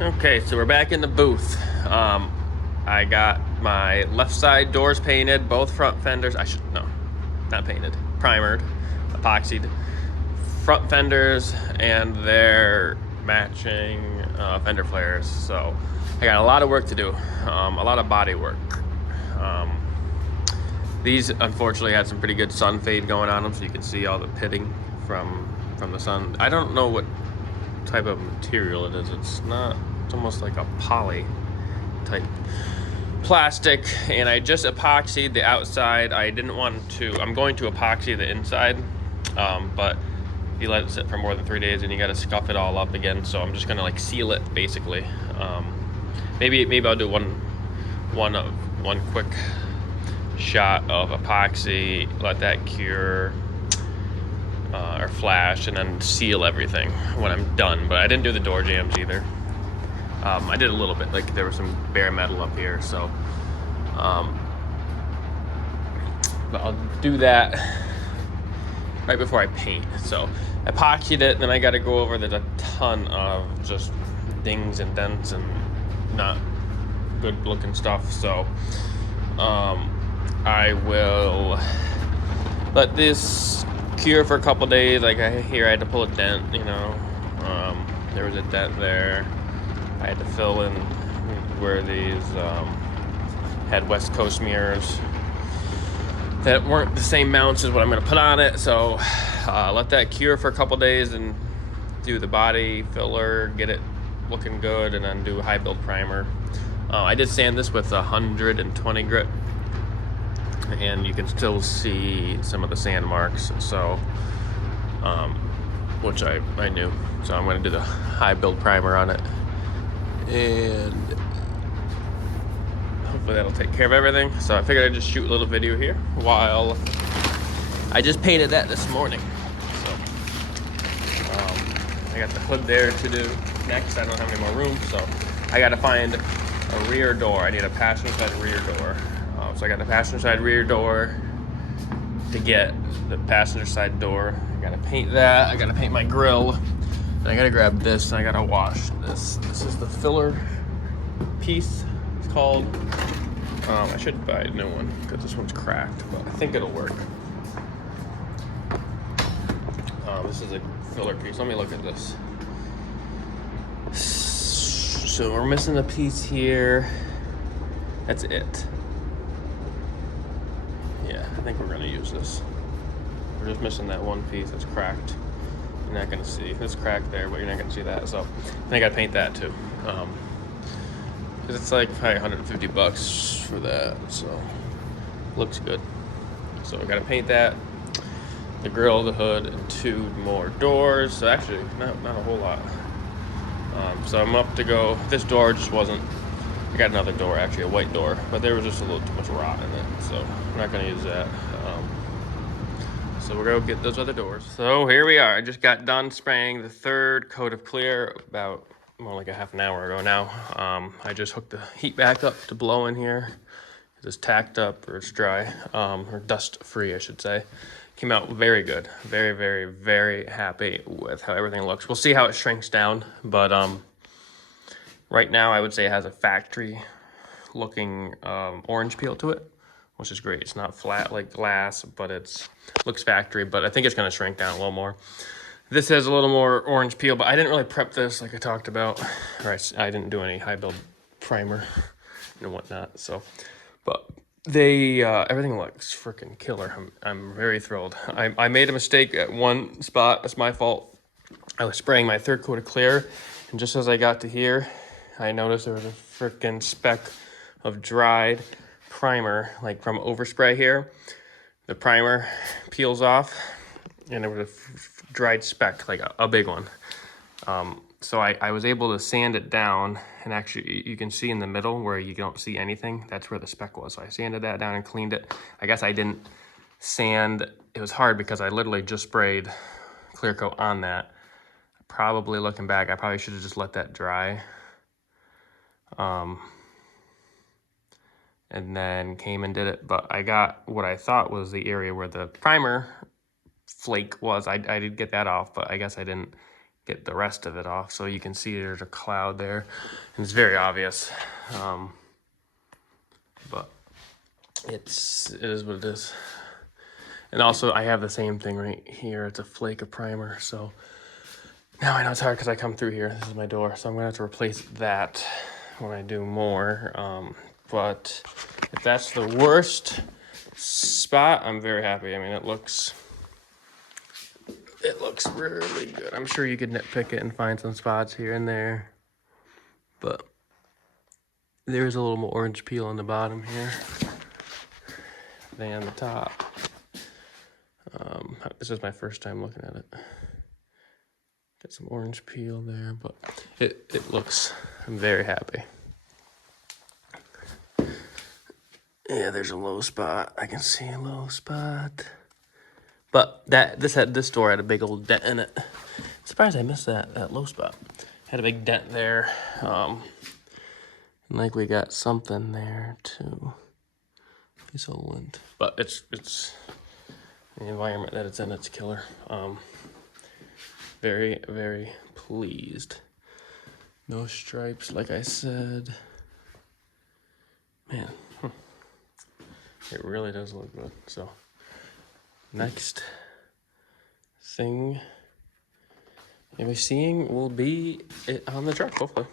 Okay, so we're back in the booth. I got my left side doors painted, both front fenders. No, not painted, primered, epoxied. Front fenders and their matching fender flares. So I got a lot of work to do, a lot of body work. These unfortunately had some pretty good sun fade going on them, so you can see all the pitting from the sun. I don't know what type of material it is. It's almost like a poly type plastic, and I just epoxied the outside. I'm going to epoxy the inside, but if you let it sit for more than 3 days, and you got to scuff it all up again. So I'm just gonna like seal it basically. Maybe I'll do one quick shot of epoxy, let that cure or flash, and then seal everything when I'm done. But I didn't do the door jambs either. I did a little bit, like there was some bare metal up here, so but I'll do that right before I paint. So I epoxied it, then I got to go over a ton of just dings and dents and not good looking stuff. So I will let this cure for a couple days. Like I had to pull a dent, there was a dent there. I had to fill in where these had West Coast mirrors that weren't the same mounts as what I'm going to put on it. So let that cure for a couple days and do the body filler, get it looking good, and then do a high build primer. I did sand this with 120 grit, and you can still see some of the sand marks, so which I knew. So I'm going to do the high build primer on it, and hopefully that'll take care of everything. So I figured I'd just shoot a little video here while I just painted that this morning. So I got the hood there to do next. I don't have any more room, so I got to find a rear door. I need a passenger side rear door. So I got the passenger side rear door to get the passenger side door. I gotta paint that. I gotta paint my grill. And I gotta grab this, and I gotta wash this. This is the filler piece, it's called. I should buy a new one because this one's cracked, but I think it'll work. This is a filler piece. Let me look at this. So we're missing a piece here. That's it. Yeah, I think we're gonna use this. We're just missing that one piece that's cracked. You're not gonna see this crack there, but you're not gonna see that. So I gotta paint that too, because it's like probably 150 bucks for that. So looks good. So I gotta paint that, the grill, the hood, and 2 more doors. So actually, not a whole lot. So I'm up to go. This door just wasn't. I got another door, actually, a white door, but there was just a little too much rot in it, so I'm not gonna use that. So we're gonna get those other doors. So here we are. I just got done spraying the 3rd coat of clear about more like a half an hour ago now. I just hooked the heat back up to blow in here. It's tacked up, or it's dry, or dust free, I should say. Came out very good. Very, very, very happy with how everything looks. We'll see how it shrinks down, but right now I would say it has a factory looking orange peel to it, which is great. It's not flat like glass, but looks factory, but I think it's gonna shrink down a little more. This has a little more orange peel, but I didn't really prep this like I talked about. I didn't do any high build primer and whatnot, so, but everything looks freaking killer. I'm very thrilled. I made a mistake at one spot. It's my fault. I was spraying my 3rd coat of clear, and just as I got to here, I noticed there was a freaking speck of dried primer, like from overspray here. The primer peels off, and there was a dried speck, like a big one. So I was able to sand it down, and actually you can see in the middle where you don't see anything, that's where the speck was. So I sanded that down and cleaned it. I guess I didn't sand, it was hard because I literally just sprayed clear coat on that. Probably looking back, I probably should have just let that dry. And then came and did it, but I got what I thought was the area where the primer flake was. I did get that off, but I guess I didn't get the rest of it off. So you can see there's a cloud there, and it's very obvious. But it is what it is. And also I have the same thing right here. It's a flake of primer. So now I know it's hard because I come through here. This is my door. So I'm gonna have to replace that when I do more. But if that's the worst spot, I'm very happy. I mean, it looks really good. I'm sure you could nitpick it and find some spots here and there, but there's a little more orange peel on the bottom here than the top. This is my first time looking at it. Got some orange peel there, but it looks, I'm very happy. Yeah, there's a low spot. I can see a low spot. But this door had a big old dent in it. I'm surprised I missed that low spot. Had a big dent there. And like we got something there too. Piece of lint. But it's the environment that it's in, it's killer. Very, very pleased. No stripes, like I said. Man, it really does look good. So next thing you'll be seeing will be it on the truck, hopefully.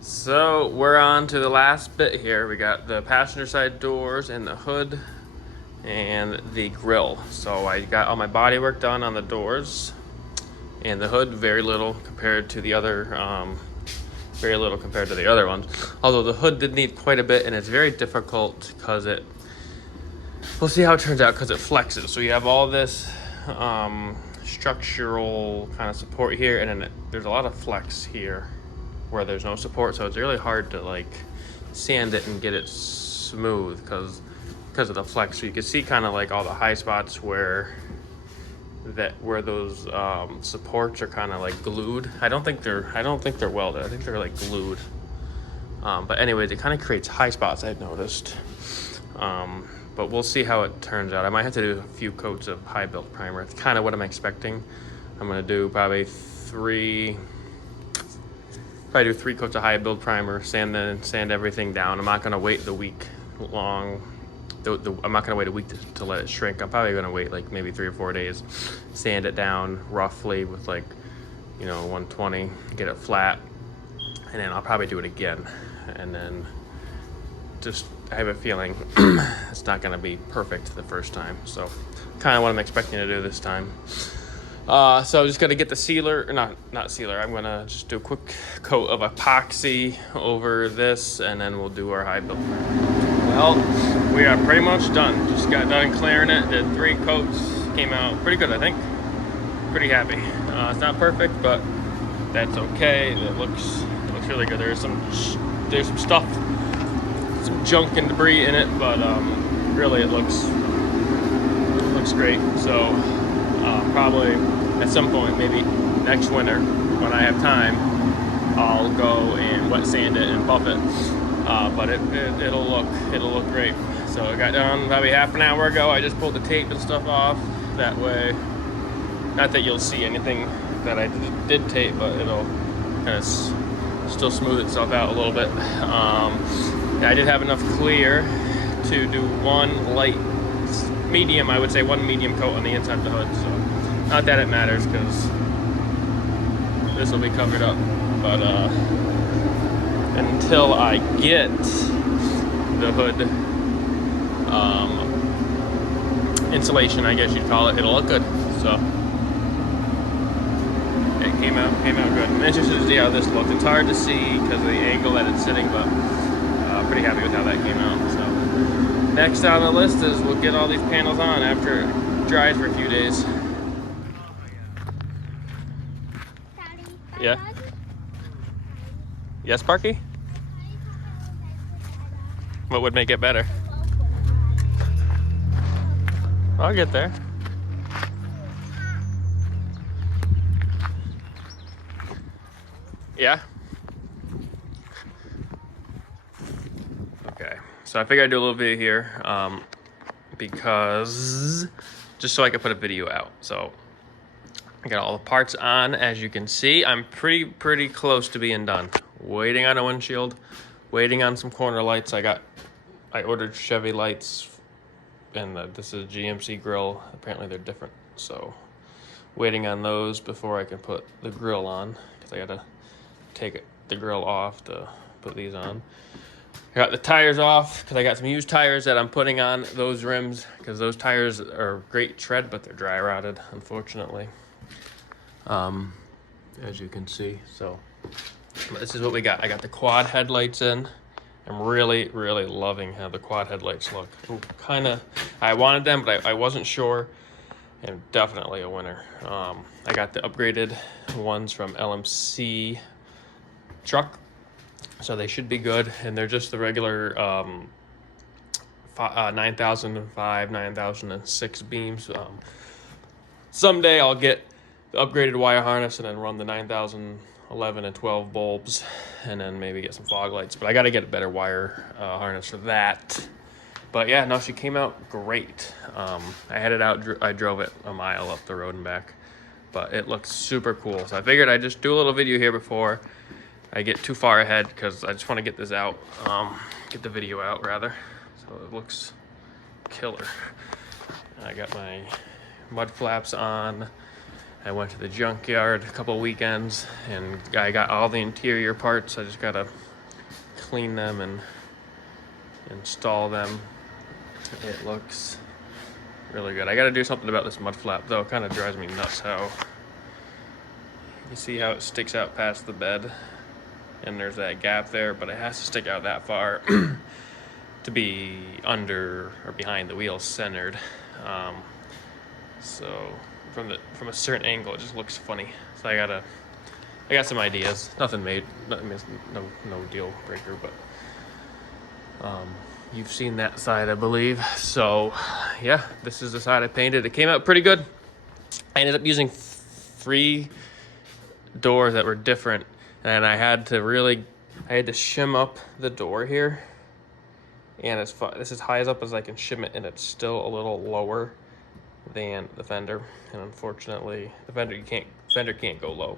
So we're on to the last bit here. We got the passenger side doors and the hood and the grill. So I got all my body work done on the doors and the hood. Very little compared to the other ones. Although the hood did need quite a bit, and it's very difficult because we'll see how it turns out because it flexes. So you have all this structural kind of support here, and then there's a lot of flex here where there's no support, so it's really hard to like sand it and get it smooth because of the flex. So you can see kind of like all the high spots where those supports are kind of like glued. I don't think they're welded. I think they're like glued. But anyways, it kind of creates high spots, I've noticed. But we'll see how it turns out. I might have to do a few coats of high build primer. It's kind of what I'm expecting. I'm gonna do probably three coats of high build primer, sand everything down. I'm not gonna wait the week long. I'm not gonna wait a week to let it shrink. I'm probably gonna wait like maybe 3 or 4 days, sand it down roughly with like, 120, get it flat, and then I'll probably do it again. And then I have a feeling it's not gonna be perfect the first time. So kind of what I'm expecting to do this time. So I'm just gonna get the sealer, not sealer. I'm gonna just do a quick coat of epoxy over this, and then we'll do our high build. Well, we are pretty much done. Just got done clearing it. Did 3 coats. Came out pretty good, I think. Pretty happy. It's not perfect, but that's okay. It looks really good. There's some stuff, some junk and debris in it, but really it looks great. So probably at some point, maybe next winter, when I have time, I'll go and wet sand it and buff it. But it'll look great. So I got done probably half an hour ago. I just pulled the tape and stuff off. That way, not that you'll see anything that I did tape, but it'll kind of still smooth itself out a little bit. I did have enough clear to do one light, medium, I would say one medium coat on the inside of the hood. So not that it matters because this will be covered up. But until I get the hood insulation, I guess you'd call it, it'll look good. So it came out good. I'm interested to see how this looks. It's hard to see because of the angle that it's sitting, but pretty happy with how that came out. So next on the list is we'll get all these panels on after it dries for a few days. Yeah. Yes, Sparky? What would make it better? I'll get there. Yeah. Okay. So I figured I'd do a little video here, because just so I could put a video out. So I got all the parts on, as you can see. I'm pretty close to being done. Waiting on a windshield, waiting on some corner lights. I ordered Chevy lights, and this is a GMC grill. Apparently they're different, so waiting on those before I can put the grill on, because I gotta take the grill off to put these on. I got the tires off because I got some used tires that I'm putting on those rims, because those tires are great tread, but they're dry rotted, unfortunately. As you can see. So this is what we got. I got the quad headlights in. I'm really loving how the quad headlights look. I wanted them, but I wasn't sure, and definitely a winner. I got the upgraded ones from LMC truck, so they should be good, and they're just the regular 9005, 9006 beams. Someday I'll get the upgraded wire harness and then run the 9011 and 12 bulbs, and then maybe get some fog lights, but I got to get a better wire harness for that. But yeah, no, she came out great. I had it out, I drove it a mile up the road and back, but it looks super cool. So I figured I'd just do a little video here before I get too far ahead, because I just want to get this out, get the video out rather. So it looks killer. I got my mud flaps on. I went to the junkyard a couple weekends, and I got all the interior parts. I just gotta clean them and install them. It looks really good. I gotta do something about this mud flap though. It kind of drives me nuts how you see how it sticks out past the bed, and there's that gap there, but it has to stick out that far to be under or behind the wheel centered. So from a certain angle, it just looks funny. So I got some ideas. Nothing made, no deal breaker, but you've seen that side, I believe. So yeah, this is the side I painted. It came out pretty good. I ended up using 3 doors that were different, and I had to shim up the door here, and this is as high up as I can shim it, and it's still a little lower than the fender, and unfortunately the fender can't go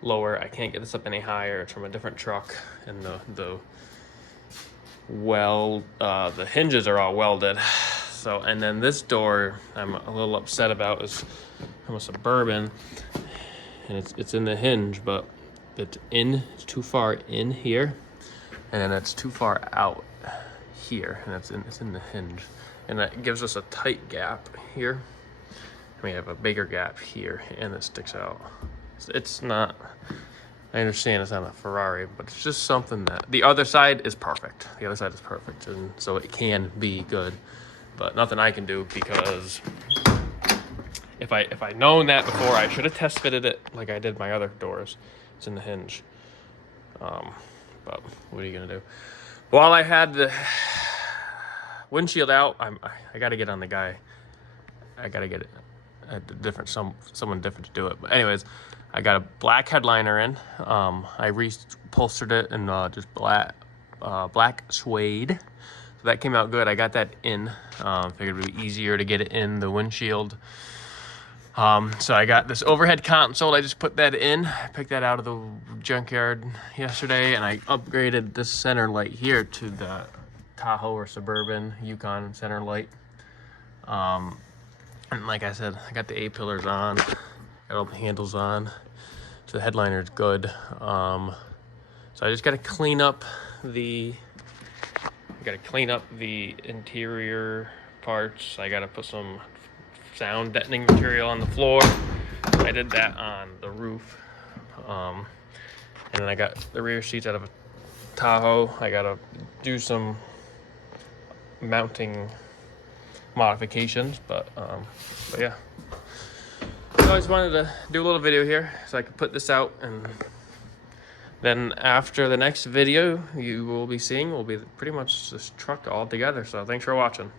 lower. I can't get this up any higher. It's from a different truck, and the hinges are all welded. So, and then this door I'm a little upset about is from a Suburban, and it's in the hinge, but it's too far in here, and then it's too far out here, and it's in the hinge, and that gives us a tight gap here. We have a bigger gap here, and it sticks out. It's not, I understand it's not a Ferrari, but it's just something that the other side is perfect. The other side is perfect, and so it can be good, but nothing I can do, because if I known that before, I should have test fitted it like I did my other doors. It's in the hinge. But what are you gonna do? While I had the windshield out, I got to get on the guy. I got to get it someone different to do it. But anyways, I got a black headliner in. I reupholstered it in just black suede. So that came out good. I got that in. Figured it would be easier to get it in the windshield. So I got this overhead console. I just put that in. I picked that out of the junkyard yesterday, and I upgraded this center light here to the Tahoe or Suburban Yukon center light. And like I said, I got the A-pillars on, got all the handles on, so the headliner is good. So I just got to clean up the interior parts. I got to put some sound deadening material on the floor. I did that on the roof. And then I got the rear seats out of a Tahoe. I got to do some mounting modifications, but yeah. So I just wanted to do a little video here so I could put this out, and then after the next video you will be seeing will be pretty much this truck all together. So thanks for watching.